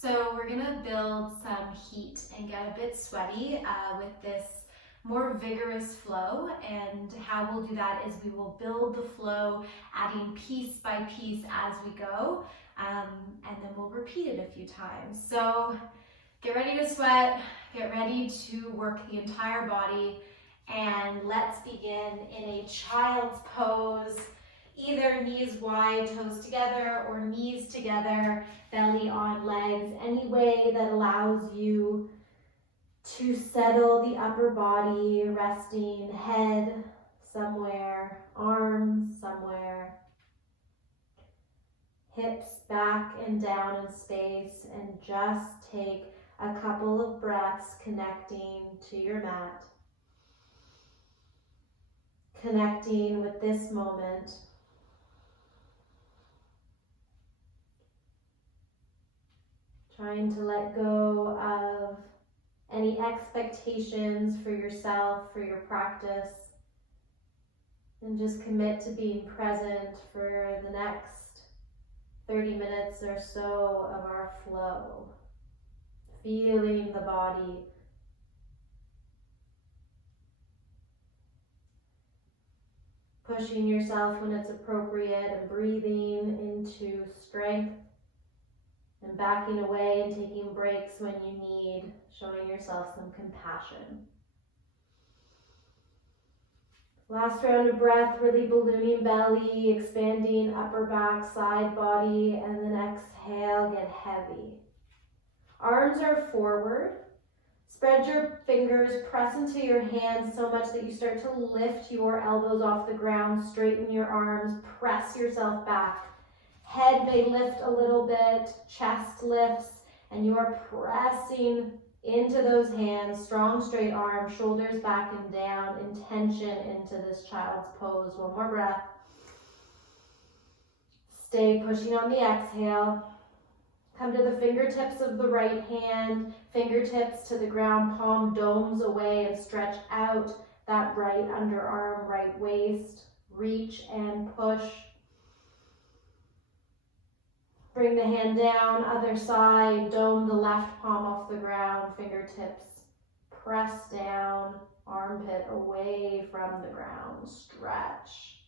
So we're gonna build some heat and get a bit sweaty with this more vigorous flow, and how we'll do that is we will build the flow, adding piece by piece as we go, and then we'll repeat it a few times. So get ready to sweat, get ready to work the entire body, and let's begin in a child's pose. Either knees wide, toes together, or knees together, belly on legs, any way that allows you to settle the upper body, resting head somewhere, arms somewhere, hips back and down in space, and just take a couple of breaths connecting to your mat, connecting with this moment. Trying to let go of any expectations for yourself, for your practice, and just commit to being present for the next 30 minutes or so of our flow. Feeling the body. Pushing yourself when it's appropriate and breathing into strength. And backing away and taking breaks when you need, showing yourself some compassion. Last round of breath, really ballooning belly, expanding upper back, side body, and then exhale, get heavy. Arms are forward. Spread your fingers, press into your hands so much that you start to lift your elbows off the ground, straighten your arms, press yourself back. Head may lift a little bit, chest lifts, and you are pressing into those hands, strong straight arms, shoulders back and down, intention into this child's pose. One more breath. Stay pushing on the exhale. Come to the fingertips of the right hand, fingertips to the ground, palm domes away, and stretch out that right underarm, right waist. Reach and push. Bring the hand down, other side, dome the left palm off the ground, fingertips press down, armpit away from the ground, stretch.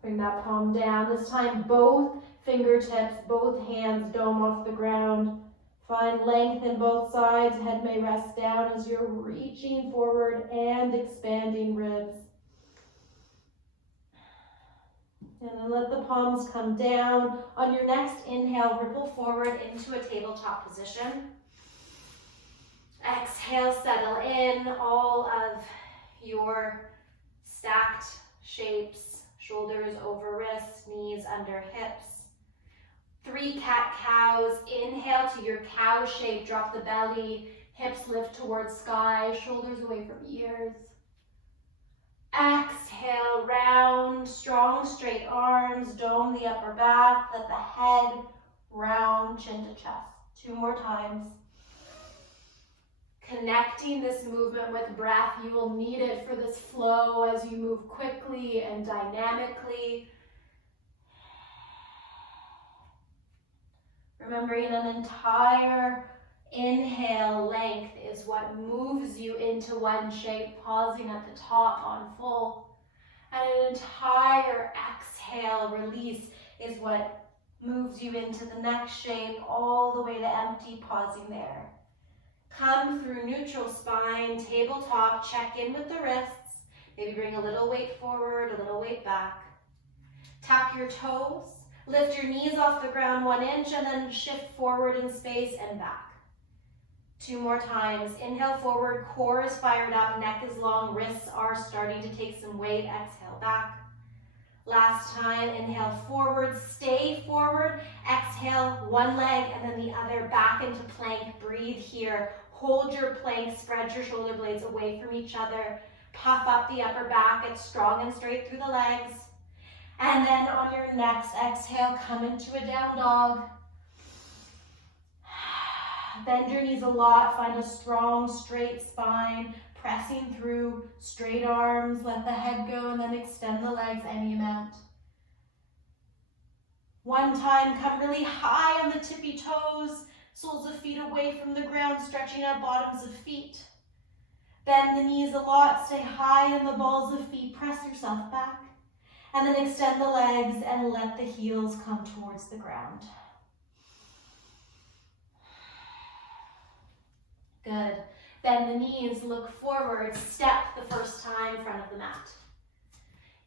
Bring that palm down, this time both fingertips, both hands dome off the ground. Find length in both sides, head may rest down as you're reaching forward and expanding ribs. And then let the palms come down. On your next inhale, ripple forward into a tabletop position. Exhale, settle in all of your stacked shapes, shoulders over wrists, knees under hips. 3 cat-cows. Inhale to your cow shape, drop the belly, hips lift towards sky, shoulders away from ears. Exhale, round, strong, straight arms, dome the upper back, let the head round, chin to chest. 2 more times. Connecting this movement with breath, you will need it for this flow as you move quickly and dynamically. Remembering an entire inhale length is what moves you into one shape, pausing at the top on full. And an entire exhale release is what moves you into the next shape, all the way to empty, pausing there. Come through neutral spine, tabletop, check in with the wrists. Maybe bring a little weight forward, a little weight back. Tap your toes, lift your knees off the ground 1 inch, and then shift forward in space and back. 2 more times. Inhale forward, core is fired up, neck is long, wrists are starting to take some weight. Exhale back. Last time, inhale forward, stay forward. Exhale, one leg and then the other back into plank. Breathe here. Hold your plank, spread your shoulder blades away from each other. Puff up the upper back, get strong and straight through the legs. And then on your next exhale, come into a down dog. Bend your knees a lot, find a strong, straight spine, pressing through, straight arms, let the head go, and then extend the legs any amount. One time, come really high on the tippy toes, soles of feet away from the ground, stretching out bottoms of feet. Bend the knees a lot, stay high in the balls of feet, press yourself back. And then extend the legs and let the heels come towards the ground. Good. Bend the knees, look forward, step the first time in front of the mat.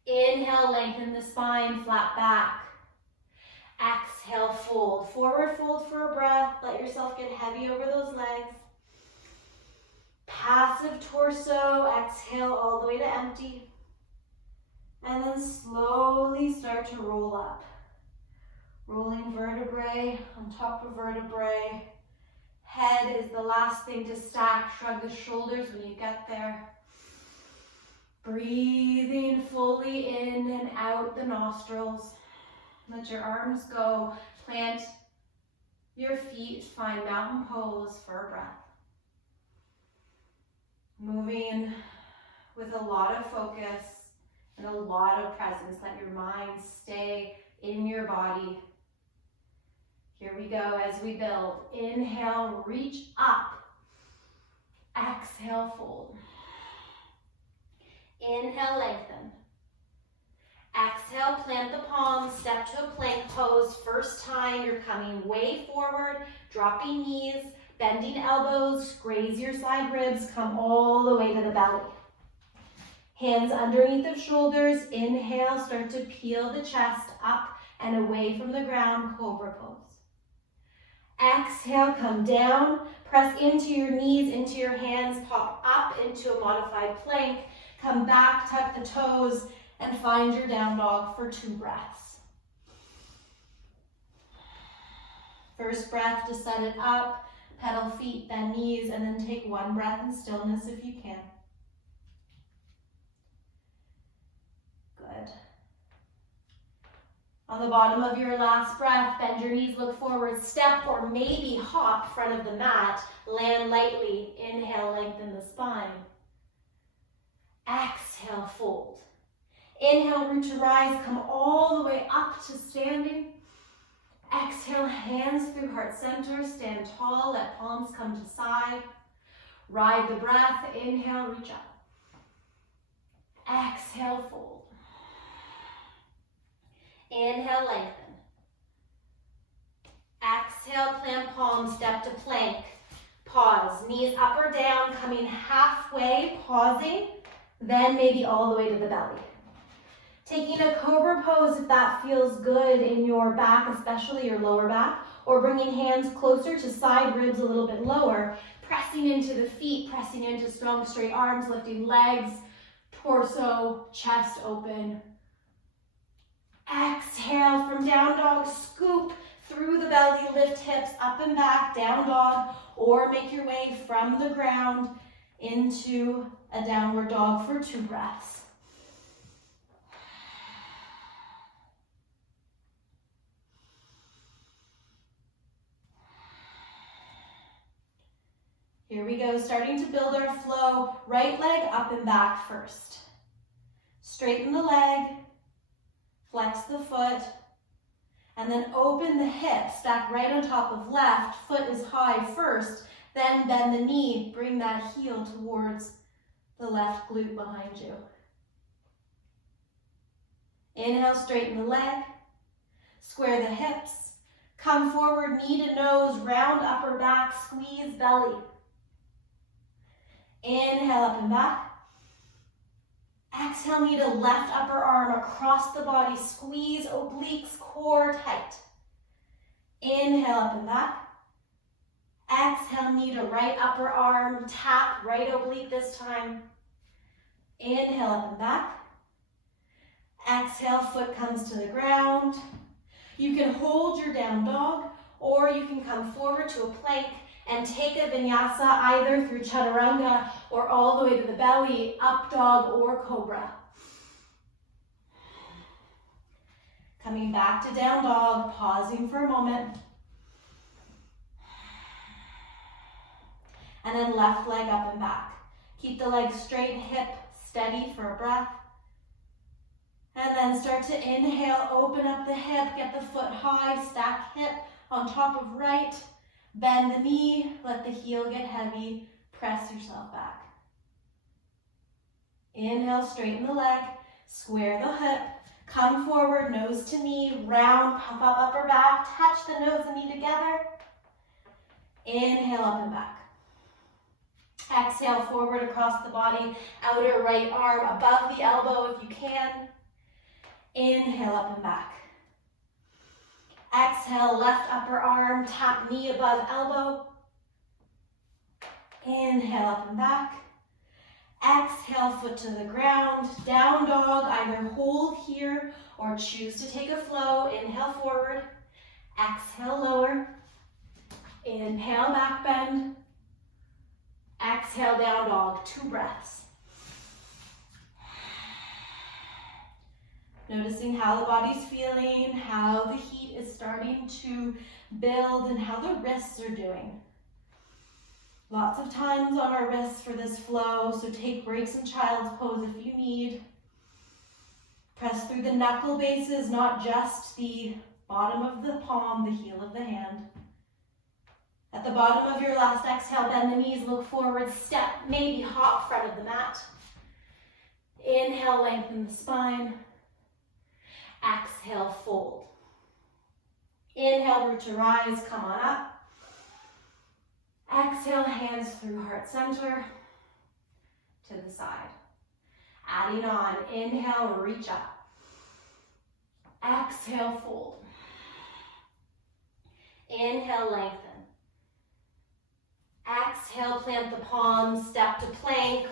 Inhale, lengthen the spine, flat back. Exhale, fold. Forward fold for a breath. Let yourself get heavy over those legs. Passive torso, exhale all the way to empty. And then slowly start to roll up. Rolling vertebrae on top of vertebrae. Head is the last thing to stack. Shrug the shoulders when you get there. Breathing fully in and out the nostrils. Let your arms go. Plant your feet. Find mountain pose for a breath. Moving with a lot of focus and a lot of presence. Let your mind stay in your body. Here we go as we build. Inhale, reach up. Exhale, fold. Inhale, lengthen. Exhale, plant the palms, step to a plank pose. First time, you're coming way forward, dropping knees, bending elbows, graze your side ribs, come all the way to the belly. Hands underneath the shoulders. Inhale, start to peel the chest up and away from the ground, cobra pose. Exhale, come down, press into your knees, into your hands, pop up into a modified plank, come back, tuck the toes, and find your down dog for 2 breaths. First breath to set it up, pedal feet, bend knees, and then take 1 breath in stillness if you can. Good. On the bottom of your last breath, bend your knees, look forward, step or maybe hop front of the mat, land lightly, inhale, lengthen the spine. Exhale, fold. Inhale, root to rise, come all the way up to standing. Exhale, hands through heart center, stand tall, let palms come to side. Ride the breath, inhale, reach up. Exhale, fold. Inhale, lengthen. Exhale, plant palms, step to plank. Pause, knees up or down, coming halfway, pausing, then maybe all the way to the belly. Taking a cobra pose if that feels good in your back, especially your lower back, or bringing hands closer to side ribs a little bit lower, pressing into the feet, pressing into strong straight arms, lifting legs, torso, chest open. Exhale from down dog, scoop through the belly, lift hips up and back, down dog, or make your way from the ground into a downward dog for 2 breaths. Here we go, starting to build our flow. Right leg up and back first. Straighten the leg. Flex the foot, and then open the hip, stack right on top of left, foot is high first, then bend the knee, bring that heel towards the left glute behind you. Inhale, straighten the leg, square the hips, come forward, knee to nose, round upper back, squeeze belly. Inhale, up and back. Exhale, knee to left upper arm across the body. Squeeze obliques, core tight. Inhale, up and back. Exhale, knee to right upper arm. Tap right oblique this time. Inhale, up and back. Exhale, foot comes to the ground. You can hold your down dog, or you can come forward to a plank and take a vinyasa either through chaturanga or all the way to the belly, up dog or cobra. Coming back to down dog, pausing for a moment. And then left leg up and back. Keep the leg straight, hip steady for a breath. And then start to inhale, open up the hip, get the foot high, stack hip, on top of right. Bend the knee, let the heel get heavy, press yourself back. Inhale, straighten the leg, square the hip, come forward, nose to knee, round, puff up upper back, touch the nose and knee together. Inhale, up and back. Exhale, forward across the body, outer right arm above the elbow if you can. Inhale, up and back. Exhale, left upper arm, tap knee above elbow. Inhale, up and back. Exhale, foot to the ground, down dog, either hold here or choose to take a flow. Inhale, forward. Exhale, lower. Inhale, back bend. Exhale, down dog, 2 breaths. Noticing how the body's feeling, how the heat is starting to build, and how the wrists are doing. Lots of times on our wrists for this flow, so take breaks in child's pose if you need. Press through the knuckle bases, not just the bottom of the palm, the heel of the hand. At the bottom of your last exhale, bend the knees, look forward, step, maybe hop front of the mat. Inhale, lengthen the spine. Exhale, fold. Inhale, root to rise, come on up. Exhale, hands through heart center to the side. Adding on, inhale, reach up. Exhale, fold. Inhale, lengthen. Exhale, plant the palms, step to plank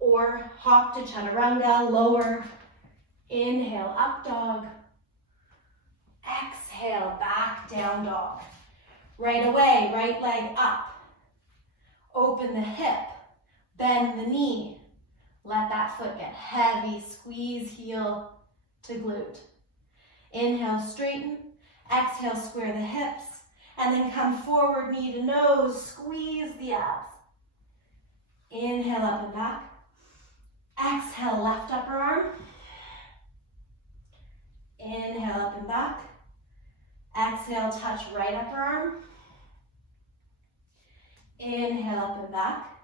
or hop to chaturanga, lower. Inhale, up dog. Exhale, back down dog. Right away, right leg up. Open the hip, bend the knee. Let that foot get heavy, squeeze heel to glute. Inhale, straighten. Exhale, square the hips. And then come forward, knee to nose, squeeze the abs. Inhale, up and back. Exhale, left upper arm. Inhale, up and back. Exhale, touch right upper arm. Inhale, up and back.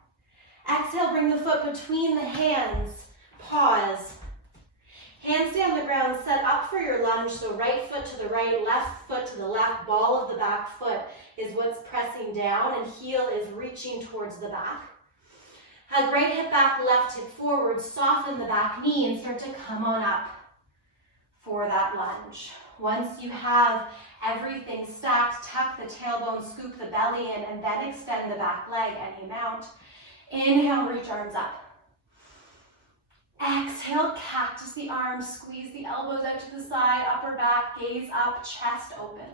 Exhale, bring the foot between the hands. Pause. Hands stay on the ground, set up for your lunge, so right foot to the right, left foot to the left, ball of the back foot is what's pressing down, and heel is reaching towards the back. Hug right hip back, left hip forward, soften the back knee, and start to come on up for that lunge. Once you have everything stacked, tuck the tailbone, scoop the belly in, and then extend the back leg any amount. Inhale, reach arms up. Exhale, cactus the arms, squeeze the elbows out to the side, upper back, gaze up, chest open.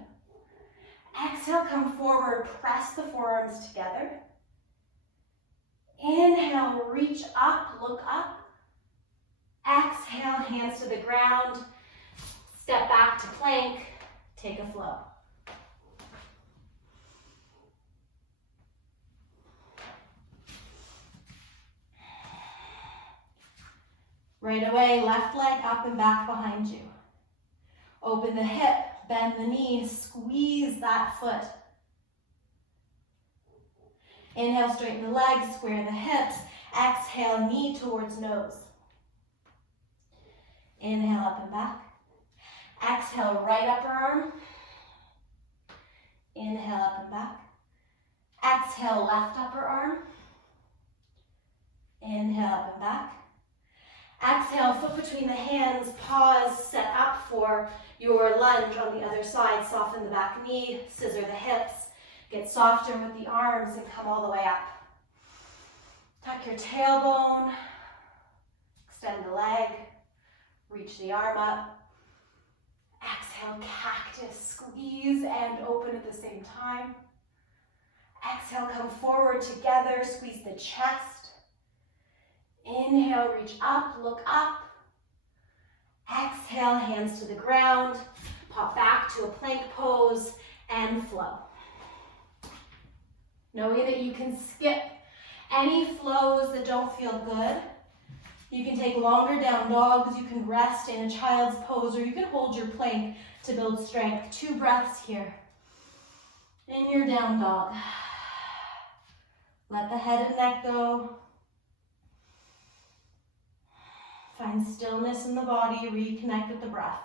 Exhale, come forward, press the forearms together. Inhale, reach up, look up. Exhale, hands to the ground. Step back to plank, take a flow. Right away, left leg up and back behind you. Open the hip, bend the knee, squeeze that foot. Inhale, straighten the legs, square the hips. Exhale, knee towards nose. Inhale, up and back. Exhale, right upper arm. Inhale, up and back. Exhale, left upper arm. Inhale, up and back. Exhale, foot between the hands, pause, set up for your lunge on the other side. Soften the back knee, scissor the hips. Get softer with the arms and come all the way up. Tuck your tailbone, extend the leg, reach the arm up. Exhale, cactus, squeeze and open at the same time. Exhale, come forward together, squeeze the chest. Inhale, reach up, look up. Exhale, hands to the ground. Pop back to a plank pose and flow. Knowing that you can skip any flows that don't feel good. You can take longer down dogs, you can rest in a child's pose, or you can hold your plank to build strength. 2 breaths here. in your down dog. Let the head and neck go. Find stillness in the body, reconnect with the breath.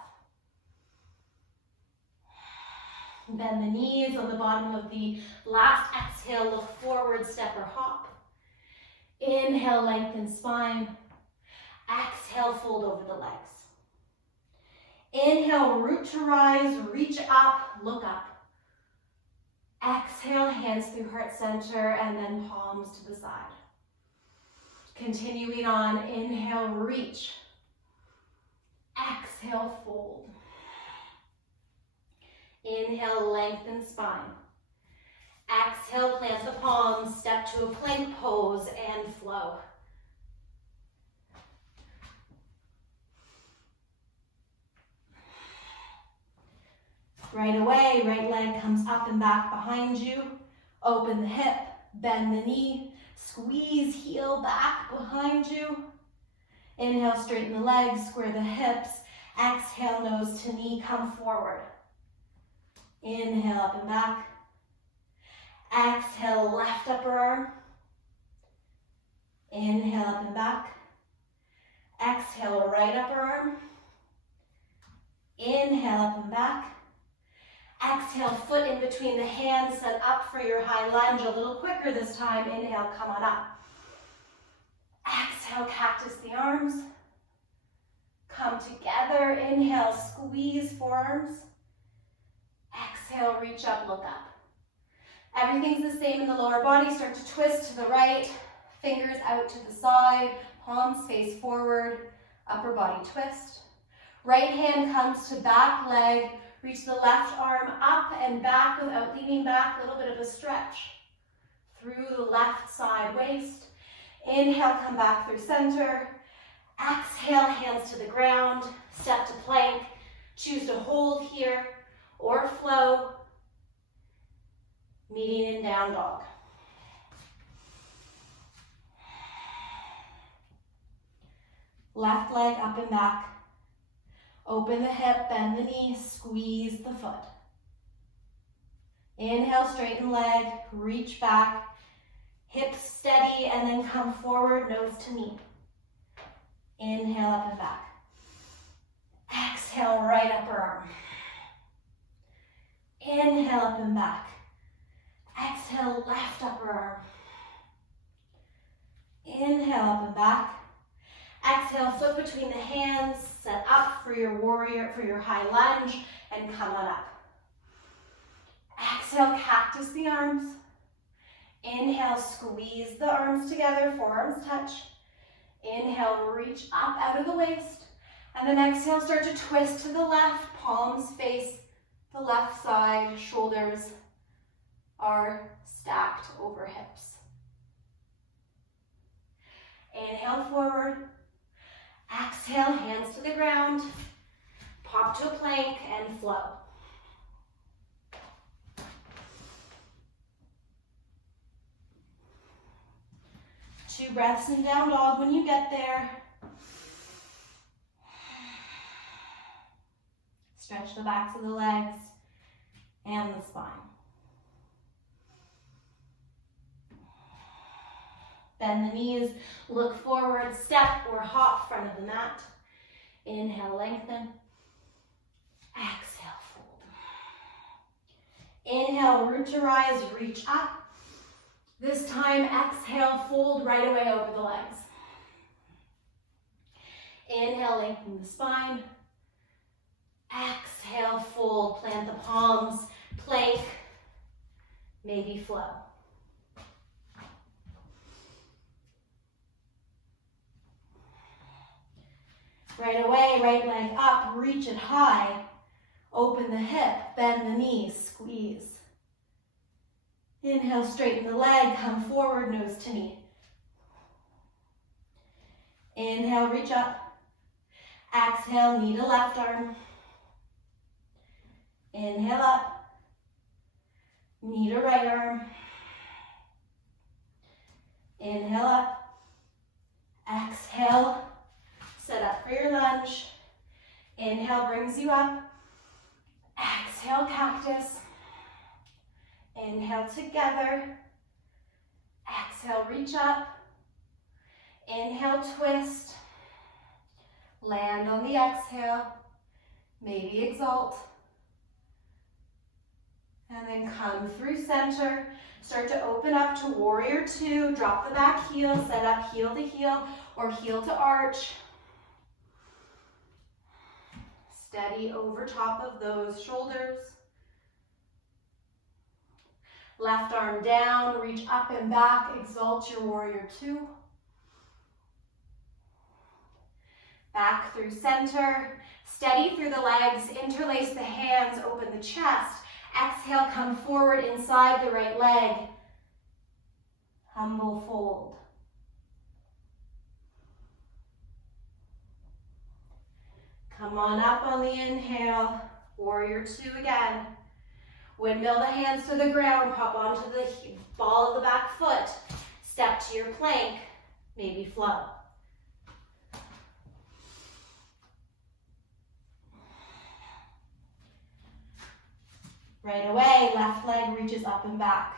Bend the knees on the bottom of the last exhale, look forward, step or hop. Inhale, lengthen spine. Exhale, fold over the legs. Inhale, root to rise, reach up, look up. Exhale, hands through heart center, and then palms to the side. Continuing on, inhale, reach. Exhale, fold. Inhale, lengthen spine. Exhale, plant the palms, step to a plank pose, and flow. Right away, right leg comes up and back behind you. Open the hip, bend the knee, squeeze heel back behind you. Inhale, straighten the legs, square the hips. Exhale, nose to knee, come forward. Inhale, up and back. Exhale, left upper arm. Inhale, up and back. Exhale, right upper arm. Inhale, up and back. Exhale, foot in between the hands, set up for your high lunge. A little quicker this time. Inhale, come on up. Exhale, cactus the arms. Come together. Inhale, squeeze forearms. Exhale, reach up, look up. Everything's the same in the lower body. Start to twist to the right. Fingers out to the side. Palms face forward. Upper body twist. Right hand comes to back leg. Reach the left arm up and back without leaning back. A little bit of a stretch through the left side waist. Inhale, come back through center. Exhale, hands to the ground. Step to plank. Choose to hold here or flow. Meeting in down dog. Left leg up and back. Open the hip, bend the knee, squeeze the foot. Inhale, straighten leg, reach back, hips steady, and then come forward, nose to knee. Inhale, up and back. Exhale, right upper arm. Inhale, up and back. Exhale, left upper arm. Inhale, up and back. Exhale, foot between the hands, set up for your warrior, for your high lunge, and come on up. Exhale, cactus the arms. Inhale, squeeze the arms together, forearms touch. Inhale, reach up out of the waist. And then exhale, start to twist to the left, palms face the left side, shoulders are stacked over hips. Inhale, forward. Exhale, hands to the ground, pop to a plank and flow. Two breaths in down dog when you get there. Stretch the backs of the legs and the spine. Bend the knees, look forward, step or hop front of the mat. Inhale, lengthen. Exhale, fold. Inhale, root to rise, reach up. This time, exhale, fold right away over the legs. Inhale, lengthen the spine. Exhale, fold, plant the palms, plank, maybe flow. Right away, right leg up, reach it high. Open the hip, bend the knee, squeeze. Inhale, straighten the leg, come forward, nose to knee. Inhale, reach up. Exhale, knee to left arm. Inhale up. Knee to right arm. Inhale up. Exhale. Set up for your lunge. Inhale brings you up. Exhale, cactus. Inhale together. Exhale, reach up. Inhale, twist. Land on the exhale. Maybe exalt. And then come through center. Start to open up to warrior two. Drop the back heel. Set up heel to heel or heel to arch. Steady over top of those shoulders. Left arm down, reach up and back, exalt your warrior two. Back through center, steady through the legs, interlace the hands, open the chest. Exhale, come forward inside the right leg. Humble fold. Come on up on the inhale, warrior two again. Windmill the hands to the ground, pop onto the ball of the back foot. Step to your plank, maybe flow. Right away, left leg reaches up and back.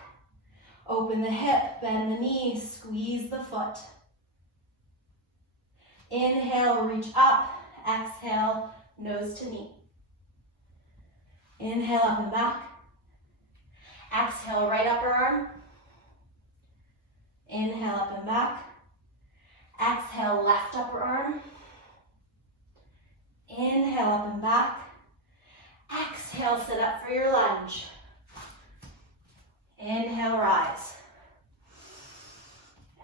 Open the hip, bend the knee, squeeze the foot. Inhale, reach up. Exhale, nose to knee. Inhale, up and back. Exhale, right upper arm. Inhale, up and back. Exhale, left upper arm. Inhale, up and back. Exhale, sit up for your lunge. Inhale, rise.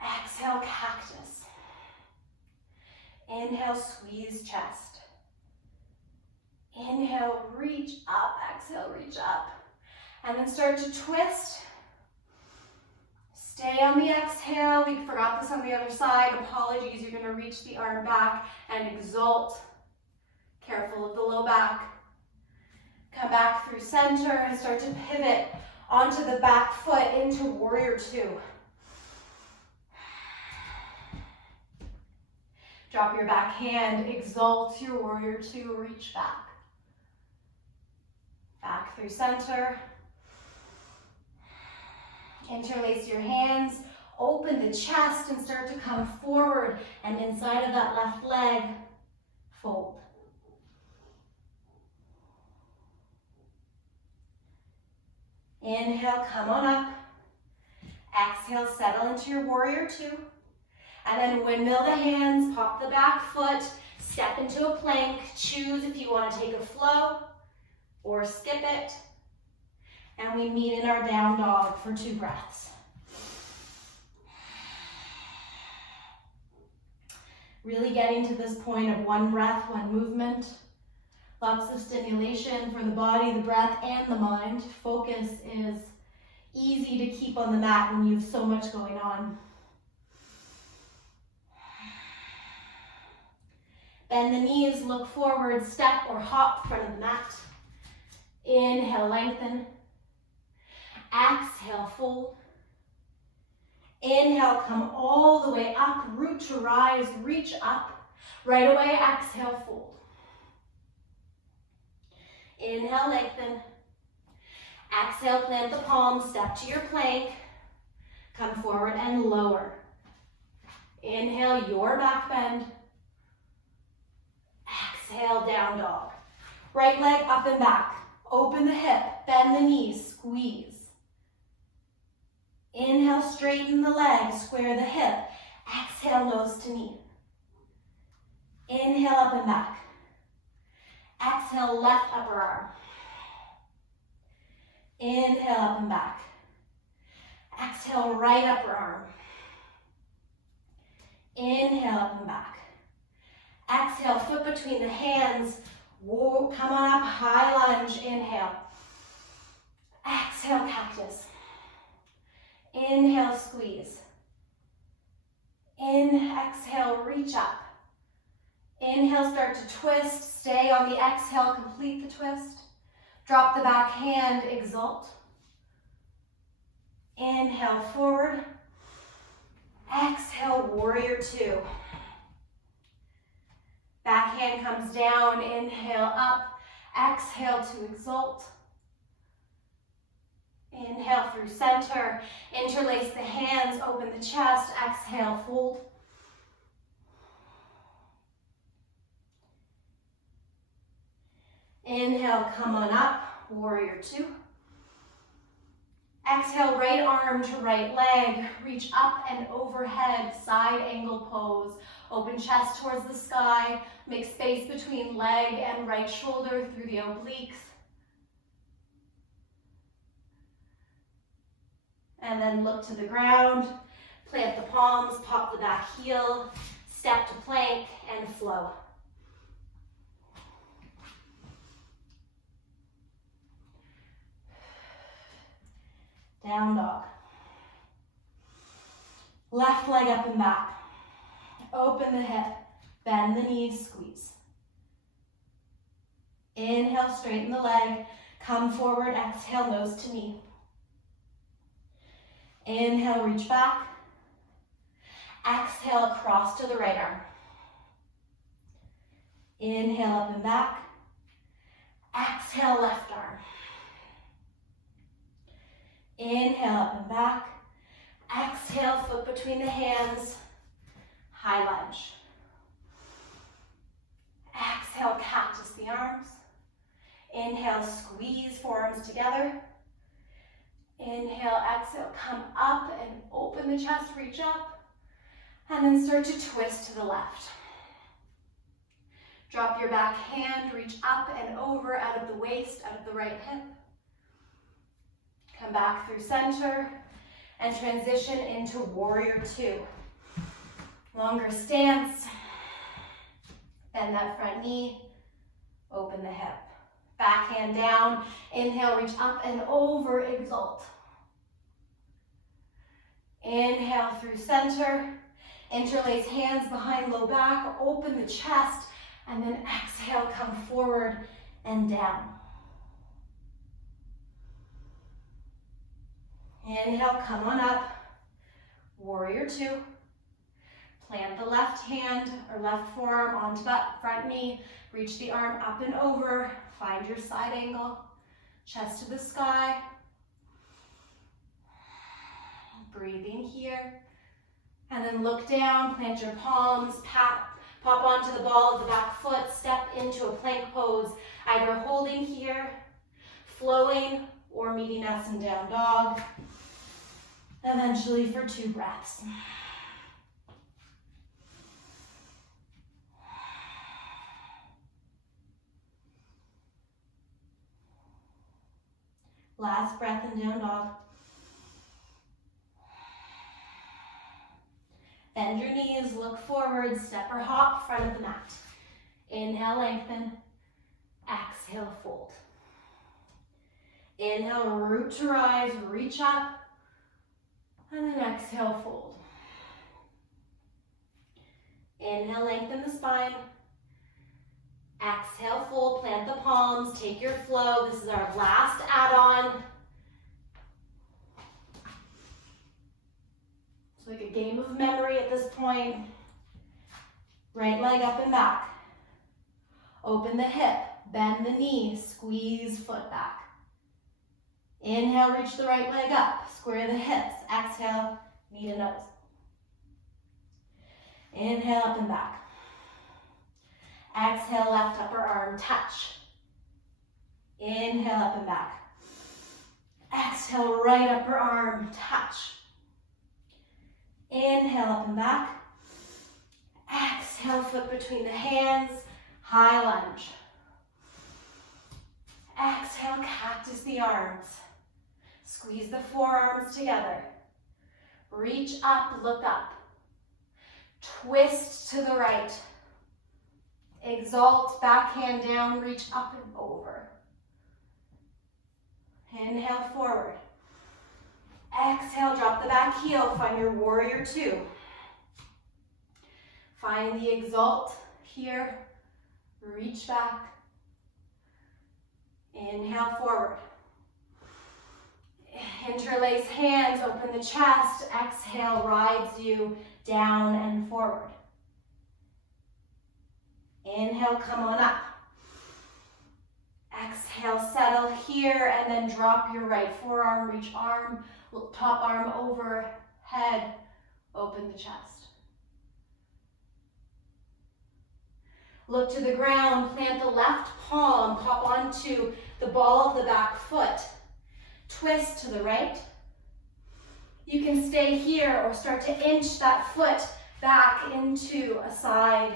Exhale, cactus. Inhale, squeeze chest. Inhale, reach up. Exhale, reach up. And then start to twist. Stay on the exhale. We forgot this on the other side. Apologies, you're gonna reach the arm back and exalt. Careful of the low back. Come back through center and start to pivot onto the back foot into warrior two. Drop your back hand, exalt your warrior two, reach back. Back through center. Interlace your hands, open the chest and start to come forward and inside of that left leg, fold. Inhale, come on up. Exhale, settle into your warrior two. And then windmill the hands, pop the back foot, step into a plank. Choose if you want to take a flow or skip it. And we meet in our down dog for 2 breaths. Really getting to this point of 1 breath, 1 movement. Lots of stimulation for the body, the breath, and the mind. Focus is easy to keep on the mat when you have so much going on. Bend the knees, look forward, step or hop in front of the mat. Inhale, lengthen. Exhale, fold. Inhale, come all the way up, root to rise, reach up. Right away, exhale, fold. Inhale, lengthen. Exhale, plant the palms, step to your plank. Come forward and lower. Inhale, your back bend. Exhale, down dog. Right leg up and back. Open the hip, bend the knees, squeeze. Inhale, straighten the leg, square the hip. Exhale, nose to knee. Inhale, up and back. Exhale, left upper arm. Inhale, up and back. Exhale, right upper arm. Inhale, up and back. Exhale, foot between the hands. Whoa, come on up, high lunge, inhale. Exhale, cactus. Inhale, squeeze. Exhale, reach up. Inhale, start to twist. Stay on the exhale, complete the twist. Drop the back hand, exalt. Inhale, forward. Exhale, warrior two. Back hand comes down, inhale up. Exhale to exalt. Inhale, through center. Interlace the hands, open the chest. Exhale, fold. Inhale, come on up, warrior two. Exhale, right arm to right leg. Reach up and overhead, side angle pose. Open chest towards the sky. Make space between leg and right shoulder through the obliques. And then look to the ground. Plant the palms, pop the back heel, step to plank, and flow. Down dog. Left leg up and back. Open the hip, bend the knees, squeeze. Inhale, straighten the leg. Come forward, exhale, nose to knee. Inhale, reach back. Exhale, cross to the right arm. Inhale, up and back. Exhale, left arm. Inhale, up and back. Exhale, foot between the hands. High lunge. Exhale, cactus the arms. Inhale, squeeze forearms together. Inhale, exhale, come up and open the chest, reach up. And then start to twist to the left. Drop your back hand, reach up and over out of the waist, out of the right hip. Come back through center and transition into warrior two. Longer stance. Bend that front knee. Open the hip. Back hand down. Inhale, reach up and over, exalt. Inhale through center. Interlace hands behind low back. Open the chest. And then exhale, come forward and down. Inhale, come on up. Warrior two. Plant the left hand or left forearm onto that front knee. Reach the arm up and over. Find your side angle. Chest to the sky. Breathing here. And then look down, plant your palms, pop onto the ball of the back foot, step into a plank pose, either holding here, flowing, or meeting us in down dog. Eventually for 2 breaths. Last breath in down dog. Bend your knees, look forward, step or hop, front of the mat. Inhale, lengthen. Exhale, fold. Inhale, root to rise, reach up. And then exhale, fold. Inhale, lengthen the spine. Exhale, fold, plant the palms, take your flow. This is our last add-on. It's like a game of memory at this point. Right leg up and back. Open the hip, bend the knee, squeeze foot back. Inhale, reach the right leg up, square the hips. Exhale, knee to nose. Inhale, up and back. Exhale, left upper arm, touch. Inhale, up and back. Exhale, right upper arm, touch. Inhale, up and back. Exhale, foot between the hands, high lunge. Exhale, cactus the arms. Squeeze the forearms together. Reach up, look up. Twist to the right. Exalt, back hand down, reach up and over. Inhale, forward. Exhale, drop the back heel, find your warrior two. Find the exalt here, reach back. Inhale, forward. Interlace hands, open the chest. Exhale, rides you down and forward. Inhale, come on up. Exhale, settle here, and then drop your right forearm, reach arm, top arm overhead, open the chest. Look to the ground, plant the left palm, pop onto the ball of the back foot. Twist to the right. You can stay here or start to inch that foot back into a side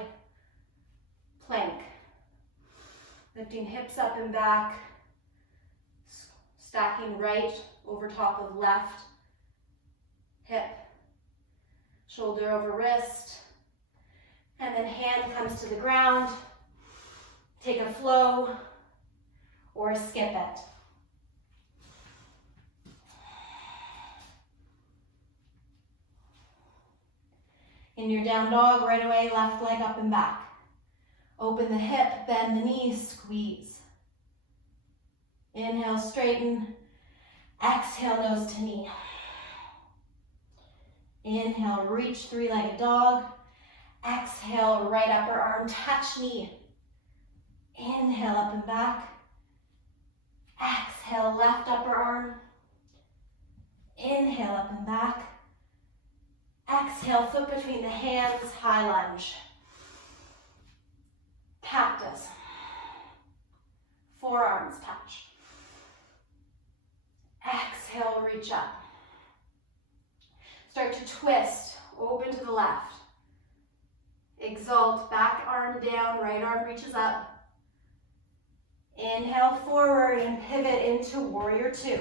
plank. Lifting hips up and back, stacking right over top of left hip, shoulder over wrist, and then hand comes to the ground. Take a flow or skip it. In your down dog, right away, left leg up and back. Open the hip, bend the knee, squeeze. Inhale, straighten. Exhale, nose to knee. Inhale, reach, three-legged dog. Exhale, right upper arm, touch knee. Inhale, up and back. Exhale, left upper arm. Inhale, up and back. Exhale, foot between the hands, high lunge. Cactus. Forearms touch. Exhale, reach up. Start to twist, open to the left. Exalt, back arm down, right arm reaches up. Inhale forward and pivot into warrior two.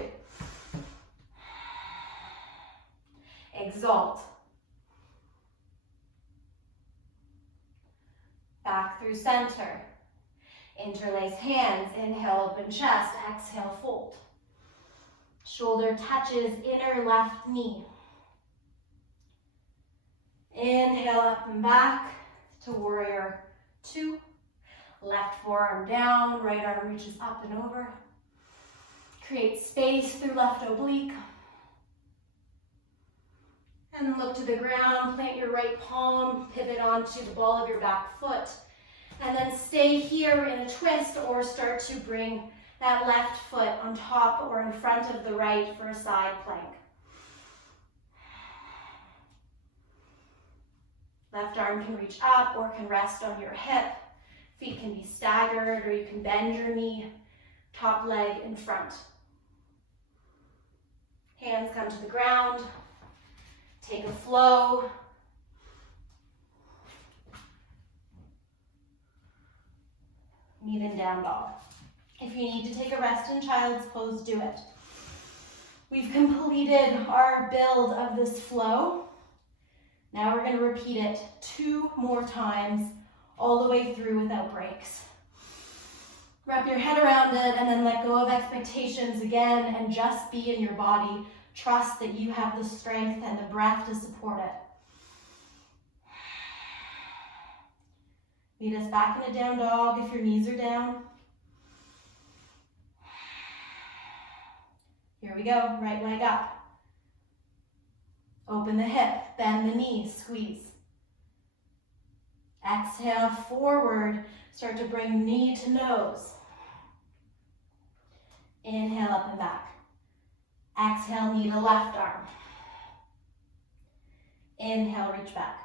Exalt. Back through center. Interlace hands, inhale, open chest, exhale, fold. Shoulder touches inner left knee. Inhale, up and back to warrior two. Left forearm down, right arm reaches up and over. Create space through left oblique. And then look to the ground, plant your right palm, pivot onto the ball of your back foot. And then stay here in a twist or start to bring that left foot on top or in front of the right for a side plank. Left arm can reach up or can rest on your hip. Feet can be staggered or you can bend your knee, top leg in front. Hands come to the ground. Take a flow. Meet in down dog. If you need to take a rest in child's pose, do it. We've completed our build of this flow. Now we're going to repeat it 2 more times, all the way through without breaks. Wrap your head around it and then let go of expectations again and just be in your body. Trust that you have the strength and the breath to support it. Meet us back in a down dog if your knees are down. Here we go, right leg up. Open the hip, bend the knee, squeeze. Exhale, forward. Start to bring knee to nose. Inhale, up and back. Exhale, knee to left arm. Inhale, reach back.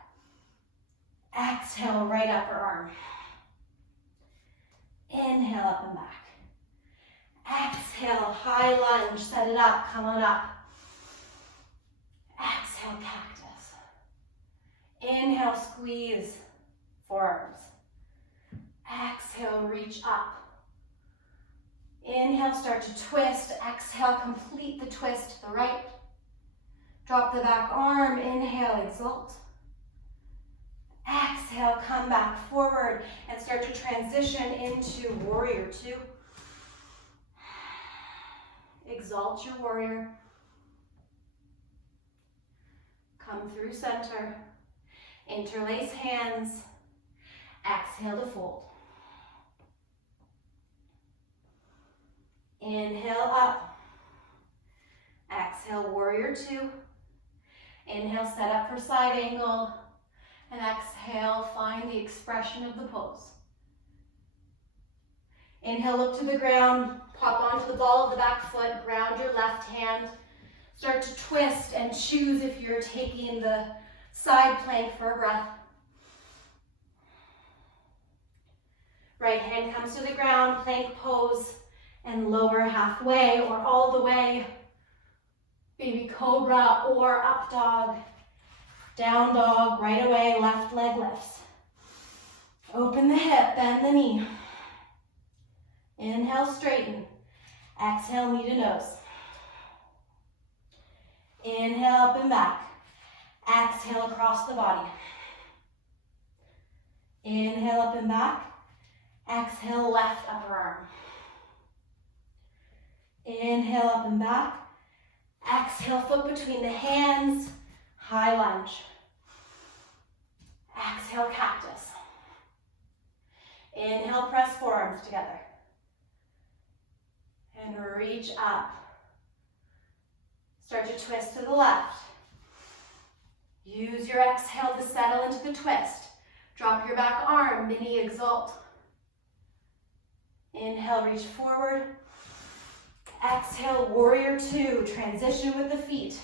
Exhale, right upper arm. Inhale, up and back. Exhale, high lunge, set it up, come on up. Exhale, cactus. Inhale, squeeze, forearms. Exhale, reach up. Inhale, start to twist. Exhale, complete the twist to the right. Drop the back arm, inhale, exalt. Exhale, come back forward and start to transition into warrior two. Exalt your warrior. Come through center. Interlace hands. Exhale to fold. Inhale up. Exhale, warrior two. Inhale, set up for side angle. And exhale, find the expression of the pose. Inhale, look to the ground, pop onto the ball of the back foot, ground your left hand. Start to twist and choose if you're taking the side plank for a breath. Right hand comes to the ground, plank pose, and lower halfway or all the way. Baby cobra or up dog. Down dog, right away, left leg lifts. Open the hip, bend the knee. Inhale, straighten. Exhale, knee to nose. Inhale, up and back. Exhale, across the body. Inhale, up and back. Exhale, left upper arm. Inhale, up and back. Exhale, foot between the hands. High lunge. Exhale, cactus. Inhale, press forearms together. And reach up. Start to twist to the left. Use your exhale to settle into the twist. Drop your back arm, mini exalt. Inhale, reach forward. Exhale, warrior two, transition with the feet.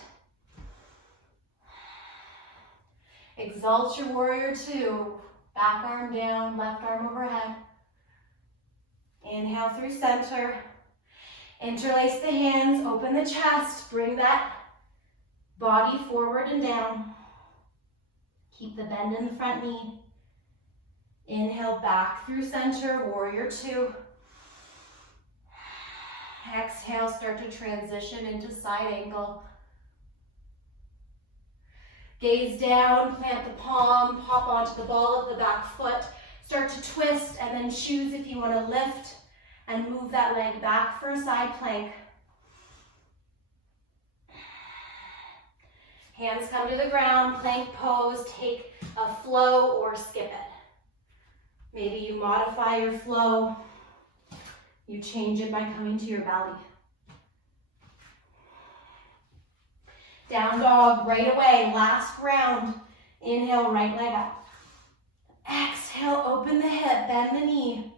Exalt your warrior two, back arm down, left arm overhead. Inhale through center. Interlace the hands, open the chest, bring that body forward and down. Keep the bend in the front knee. Inhale, back through center, warrior two. Exhale, start to transition into side angle. Gaze down, plant the palm, pop onto the ball of the back foot. Start to twist and then choose if you want to lift and move that leg back for a side plank. Hands come to the ground, plank pose, take a flow or skip it. Maybe you modify your flow. You change it by coming to your belly. Down dog, right away, last round. Inhale, right leg up. Exhale, open the hip, bend the knee.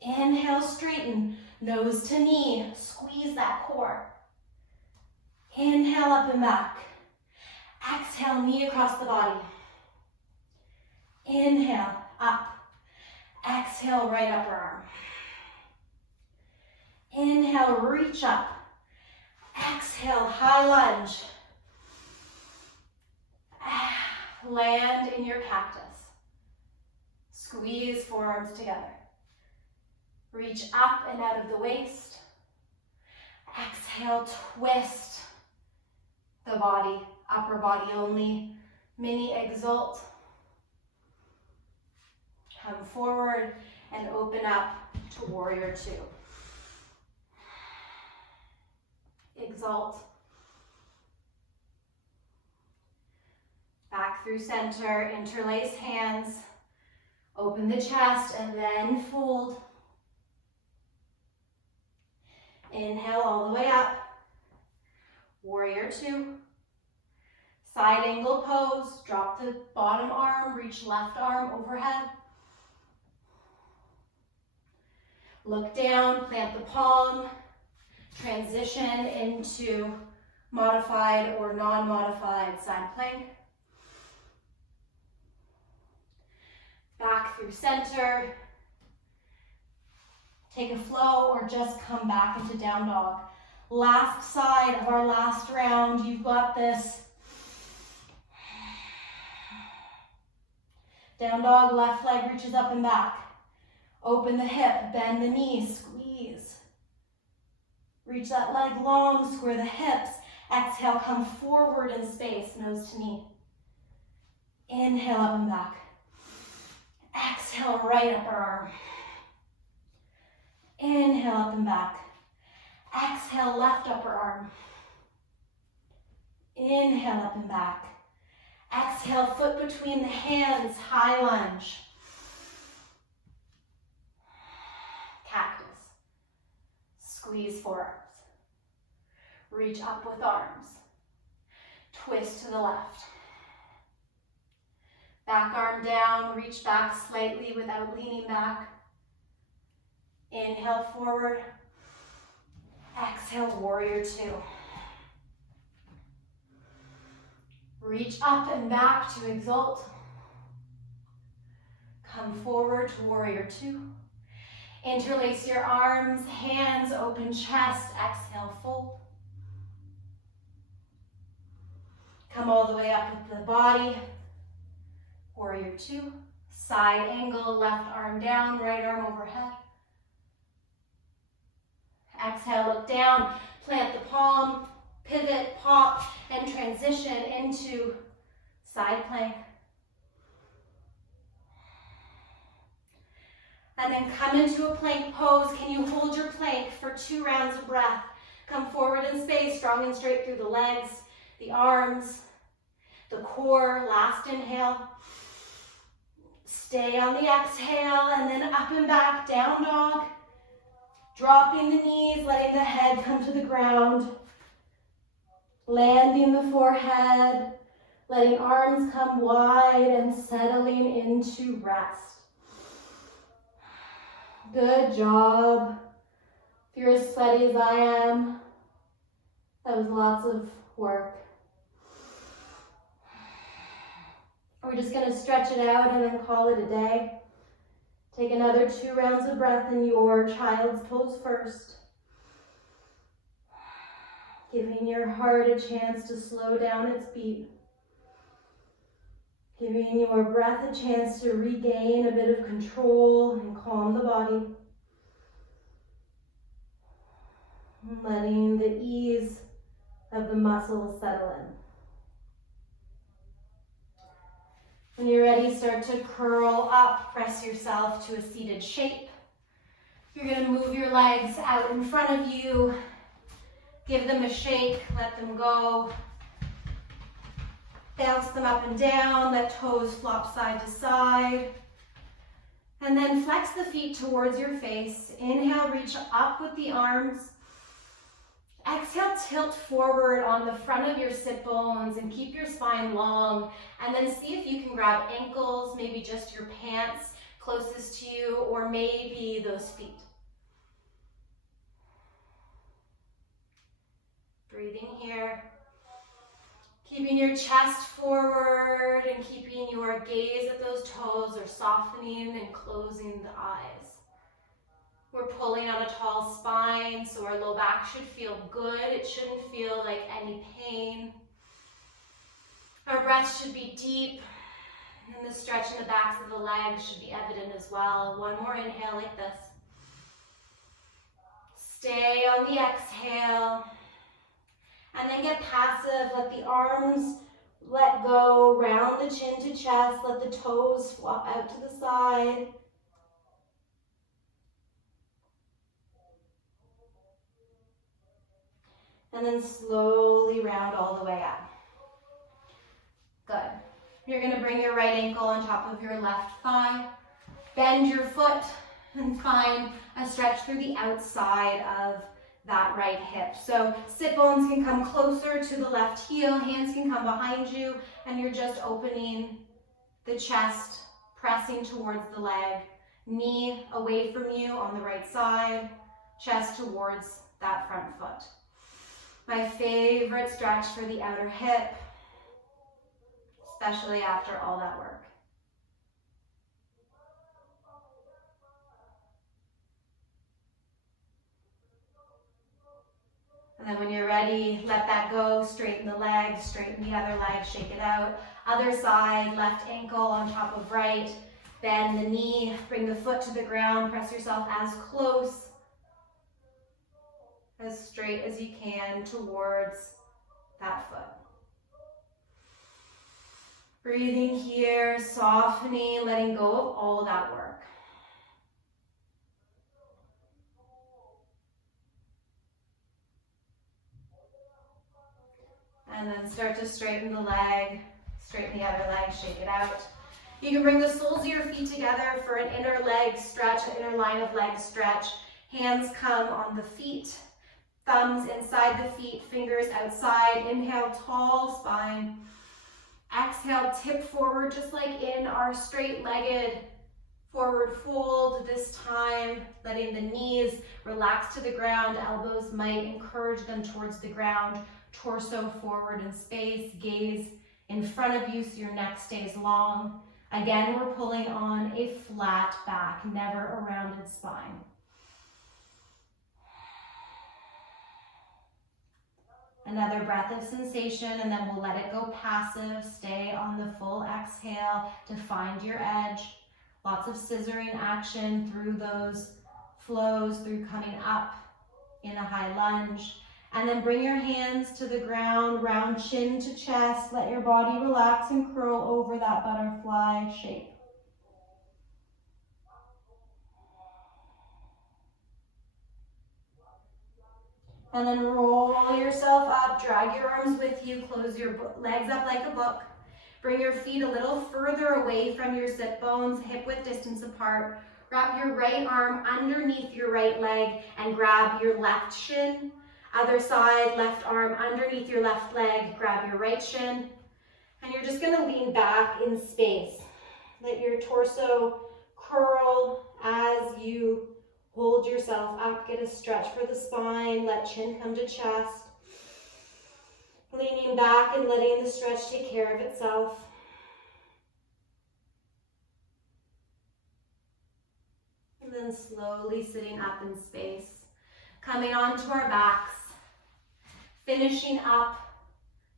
Inhale, straighten, nose to knee, squeeze that core. Inhale, up and back. Exhale, knee across the body. Inhale, up. Exhale, right upper arm. Inhale, reach up. Exhale, high lunge. Land in your cactus. Squeeze forearms together. Reach up and out of the waist. Exhale, twist the body, upper body only. Mini exalt. Come forward and open up to warrior two. Exalt. Back through center, interlace hands. Open the chest and then fold. Inhale all the way up. Warrior two. Side angle pose. Drop the bottom arm, reach left arm overhead. Look down, plant the palm. Transition into modified or non-modified side plank. Back through center. Take a flow or just come back into down dog. Last side of our last round. You've got this. Down dog, left leg reaches up and back. Open the hip, bend the knee, squeeze. Reach that leg long, square the hips. Exhale, come forward in space, nose to knee. Inhale, up and back. Exhale, right upper arm. Inhale, up and back. Exhale, left upper arm. Inhale, up and back. Exhale, foot between the hands, high lunge. Cactus. Squeeze forearms. Reach up with arms. Twist to the left. Back arm down, reach back slightly without leaning back. Inhale forward. Exhale, warrior two. Reach up and back to exalt. Come forward to warrior two. Interlace your arms, hands, open chest. Exhale, fold. Come all the way up with the body. Warrior two. Side angle, left arm down, right arm overhead. Exhale, look down, plant the palm, pivot, pop, and transition into side plank. And then come into a plank pose. Can you hold your plank for 2 rounds of breath? Come forward in space, strong and straight through the legs, the arms, the core. Last inhale. Stay on the exhale, and then up and back, down dog. Dropping the knees, letting the head come to the ground. Landing the forehead, letting arms come wide and settling into rest. Good job. If you're as sweaty as I am, that was lots of work. We're just going to stretch it out and then call it a day. Take another 2 rounds of breath in your child's pose first. Giving your heart a chance to slow down its beat. Giving your breath a chance to regain a bit of control and calm the body. And letting the ease of the muscles settle in. When you're ready, start to curl up, press yourself to a seated shape. You're going to move your legs out in front of you. Give them a shake, let them go. Bounce them up and down, let toes flop side to side. And then flex the feet towards your face. Inhale, reach up with the arms. Exhale, tilt forward on the front of your sit bones and keep your spine long. And then see if you can grab ankles, maybe just your pants closest to you, or maybe those feet. Breathing here. Keeping your chest forward and keeping your gaze at those toes or softening and closing the eyes. We're pulling on a tall spine, so our low back should feel good. It shouldn't feel like any pain. Our breath should be deep, and the stretch in the backs of the legs should be evident as well. One more inhale like this. Stay on the exhale, and then get passive. Let the arms let go, round the chin to chest, let the toes flop out to the side. And then slowly round all the way up. Good. You're going to bring your right ankle on top of your left thigh. Bend your foot and find a stretch through the outside of that right hip. So sit bones can come closer to the left heel, hands can come behind you, and you're just opening the chest, pressing towards the leg. Knee away from you on the right side, chest towards that front foot. My favorite stretch for the outer hip, especially after all that work. And then when you're ready, let that go, straighten the legs, straighten the other leg, shake it out. Other side, left ankle on top of right, bend the knee, bring the foot to the ground, press yourself as close, as straight as you can towards that foot. Breathing here, softening, letting go of all that work. And then start to straighten the leg, straighten the other leg, shake it out. You can bring the soles of your feet together for an inner leg stretch, an inner line of leg stretch. Hands come on the feet, thumbs inside the feet, fingers outside. Inhale, tall spine. Exhale, tip forward, just like in our straight-legged Forward fold, this time letting the knees relax to the ground, elbows might encourage them towards the ground, torso forward in space, gaze in front of you so your neck stays long. Again, we're pulling on a flat back, never a rounded spine. Another breath of sensation, and then we'll let it go passive. Stay on the full exhale to find your edge. Lots of scissoring action through those flows, through coming up in a high lunge. And then bring your hands to the ground, round chin to chest. Let your body relax and curl over that butterfly shape. And then roll yourself up, drag your arms with you, close your legs up like a book. Bring your feet a little further away from your sit bones, hip width distance apart. Wrap your right arm underneath your right leg and grab your left shin. Other side, left arm underneath your left leg, grab your right shin. And you're just gonna lean back in space. Let your torso curl as you hold yourself up. Get a stretch for the spine, let chin come to chest. Leaning back and letting the stretch take care of itself. And then slowly sitting up in space. Coming onto our backs. Finishing up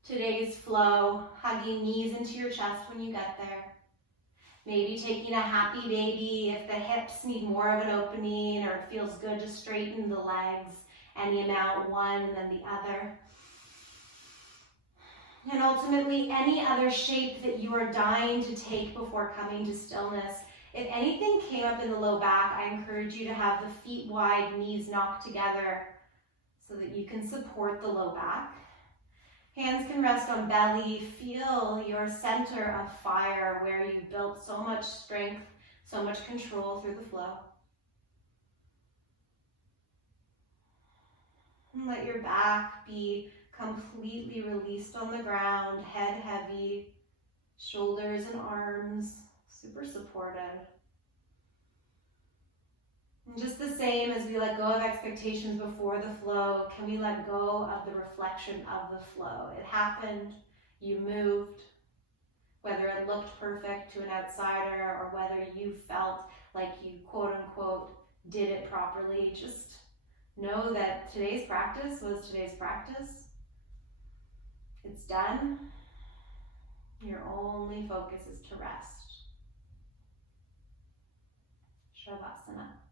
today's flow, hugging knees into your chest when you get there. Maybe taking a happy baby if the hips need more of an opening or it feels good to straighten the legs any amount, one and then the other. And ultimately, any other shape that you are dying to take before coming to stillness. If anything came up in the low back, I encourage you to have the feet wide, knees knocked together so that you can support the low back. Hands can rest on belly. Feel your center of fire where you built so much strength, so much control through the flow. And let your back be completely released on the ground, head heavy, shoulders and arms super supported. And just the same as we let go of expectations before the flow, can we let go of the reflection of the flow? It happened, you moved, whether it looked perfect to an outsider or whether you felt like you quote unquote did it properly. Just know that today's practice was today's practice. It's done. Your only focus is to rest. Shavasana.